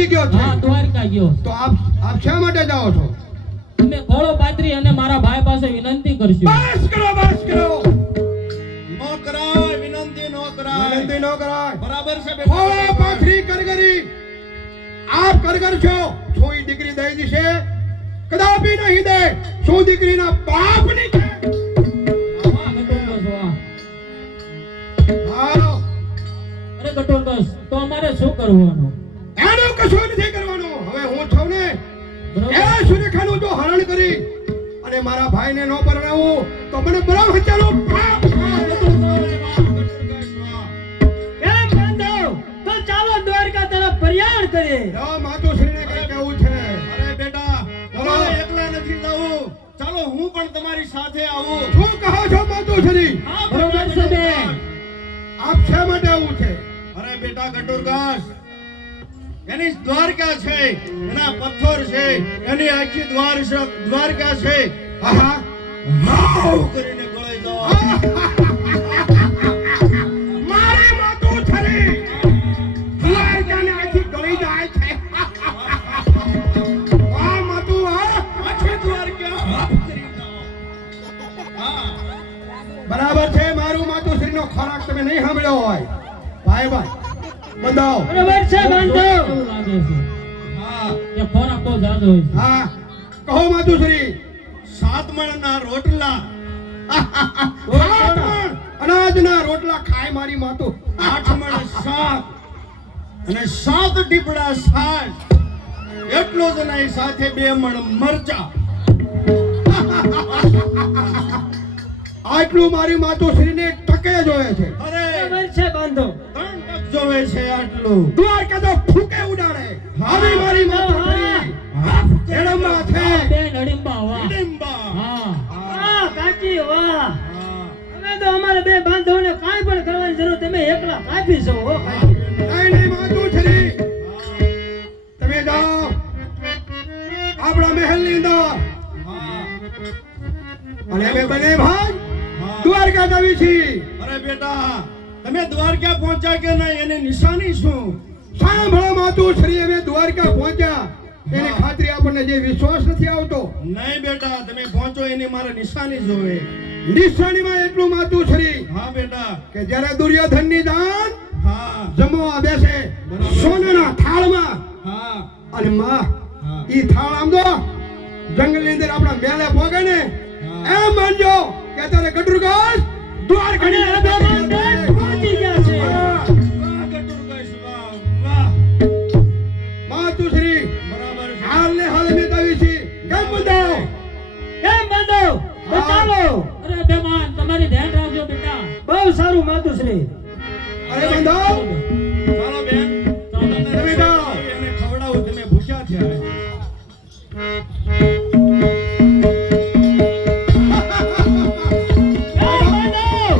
હજી ગયો છે? હા દ્વારકા ગયો. તો આપ શા માટે જાઓ છો? અમે ઘોડો પાથરી અને મારા ભાઈ પાસે વિનંતી કરશું. બસ કરો, બસ કરો. નો કરાય, વિનંતી નો કરાય. વિનંતી ન કરાય. બરાબર છે ઘોડો પાથરી કરગરી આપ કરગર છો. શું ઈ દીકરી દઈ દીશે? કદાપી નહીં દે. શું દીકરીના બાપની છે? હાલો. અરે કટોકસ તો અમારે શું કરવાનું? એનું કશું નથી કરવાનું. હવે હું છું ને એ સુરેખાનું જો હરણ કરી અને મારા ભાઈને ન પરણાવું તો મને બ્રહ્મહત્યાનો પાપ થાય. એમ બાંધવ તો ચાલો દ્વારકા તરફ પ્રયાણ કરીએ. લો માતુશ્રીને કઈ કહેવું છે? અરે બેટા, તમારે એકલા નથી જવું. ચાલો હું પણ તમારી સાથે આવું. શું કહો છો માતુશ્રી? હા, બરોબર છે બેન. આપ શા માટે આવું છે? અરે બેટા કટોરગાસ, એની દ્વારકા છે, એના પથ્થર છે, એની આખી દ્વારકા છે. આહા. હાવ કરીને ગળાઈ જાઓ. મારી માતુશ્રી દ્વારકાને આખી ગળી જાય છે. વાહ માતુ, વાહ. આખી દ્વારકા હાવ કરી જાઓ. હા, બરાબર છે. મારું માતુશ્રીનો ખોરાક તમે નહીં સાંભળ્યો હોય. ભાઈ ભાઈ બંધાવો. બરોબર છે બાંધવ. એવું લાગે છે હા. કે ખોરાક બહુ જાજો હોય છે. હા કહો માતુશ્રી. 7 મણના રોટલા, 8 મણ અનાજના રોટલા ખાય મારી માતુ. 8 મણ શાક અને 7 ટીપડા છાશ. એટલો જ નહીં, સાથે 2 મણ મરચા. આટલું મારી માતુશ્રીને ટકે જોયે છે. અરે બરોબર છે બાંધવ. 3 ટક જોવે છે આટલું. દ્વારકા તો ફૂકે ઉડાડે. આવી મારી માતુશ્રી એડમમાં છે. બેન અડીંબા વાહ. હિડિંબા. હા વાહ કાકી વાહ. હા. અમે તો અમારે બે બાંધવને કાંઈ પણ કરવાની જરૂર તમે એકલા કાપી છો હો કાકી. નહીં નહીં માતુશ્રી તમે જાઓ આપણા મહેલની અંદર હા. અને અમે બને ભાઈ હા. દ્વારકા જાવી છીએ. અરે બેટા, તમે દ્વારકા પહોંચ્યા કે નહીં એની નિશાની શું? સાંભળો માતુશ્રી, અમે દ્વારકા પહોંચ્યા એની ખાતરી આપણને જે વિશ્વાસ નથી આવતો. નહીં બેટા, તમે પહોંચો એની મારે નિશાની જોવે. નિશાનીમાં એટલું માતુશ્રી હા બેટા. કે જ્યારે દુર્યોધનની દાન હા. જમવા બેસે સોનાના થાળમાં હા. અને માં હા. ઈ થાળ આમ જો જંગલની અંદર આપણા મેલે પોગે ને હા. એમ માનજો કે ત્યારે ગટુરગાસ દ્વારકાની અને અંદર આ બે બાંધવ પહોંચી ગયા છે. હા. વાહ ગટુરગાસ, વાહ, વાહ. માતુશ્રી બરાબર છે. હાલ ને હાલ મેં આવી છે. કેમ બંધાવો? કેમ બાંધવ તો ચાલો. અરે બેમાન તમારી ધ્યાન રાખજો બેટા. બહુ સારું માતુશ્રી. અરે બંધાવ. ચાલો બેન, ચાલો. તમને તમે જાઓ. એને ખવડાવું, તમે ભૂખ્યા થયા.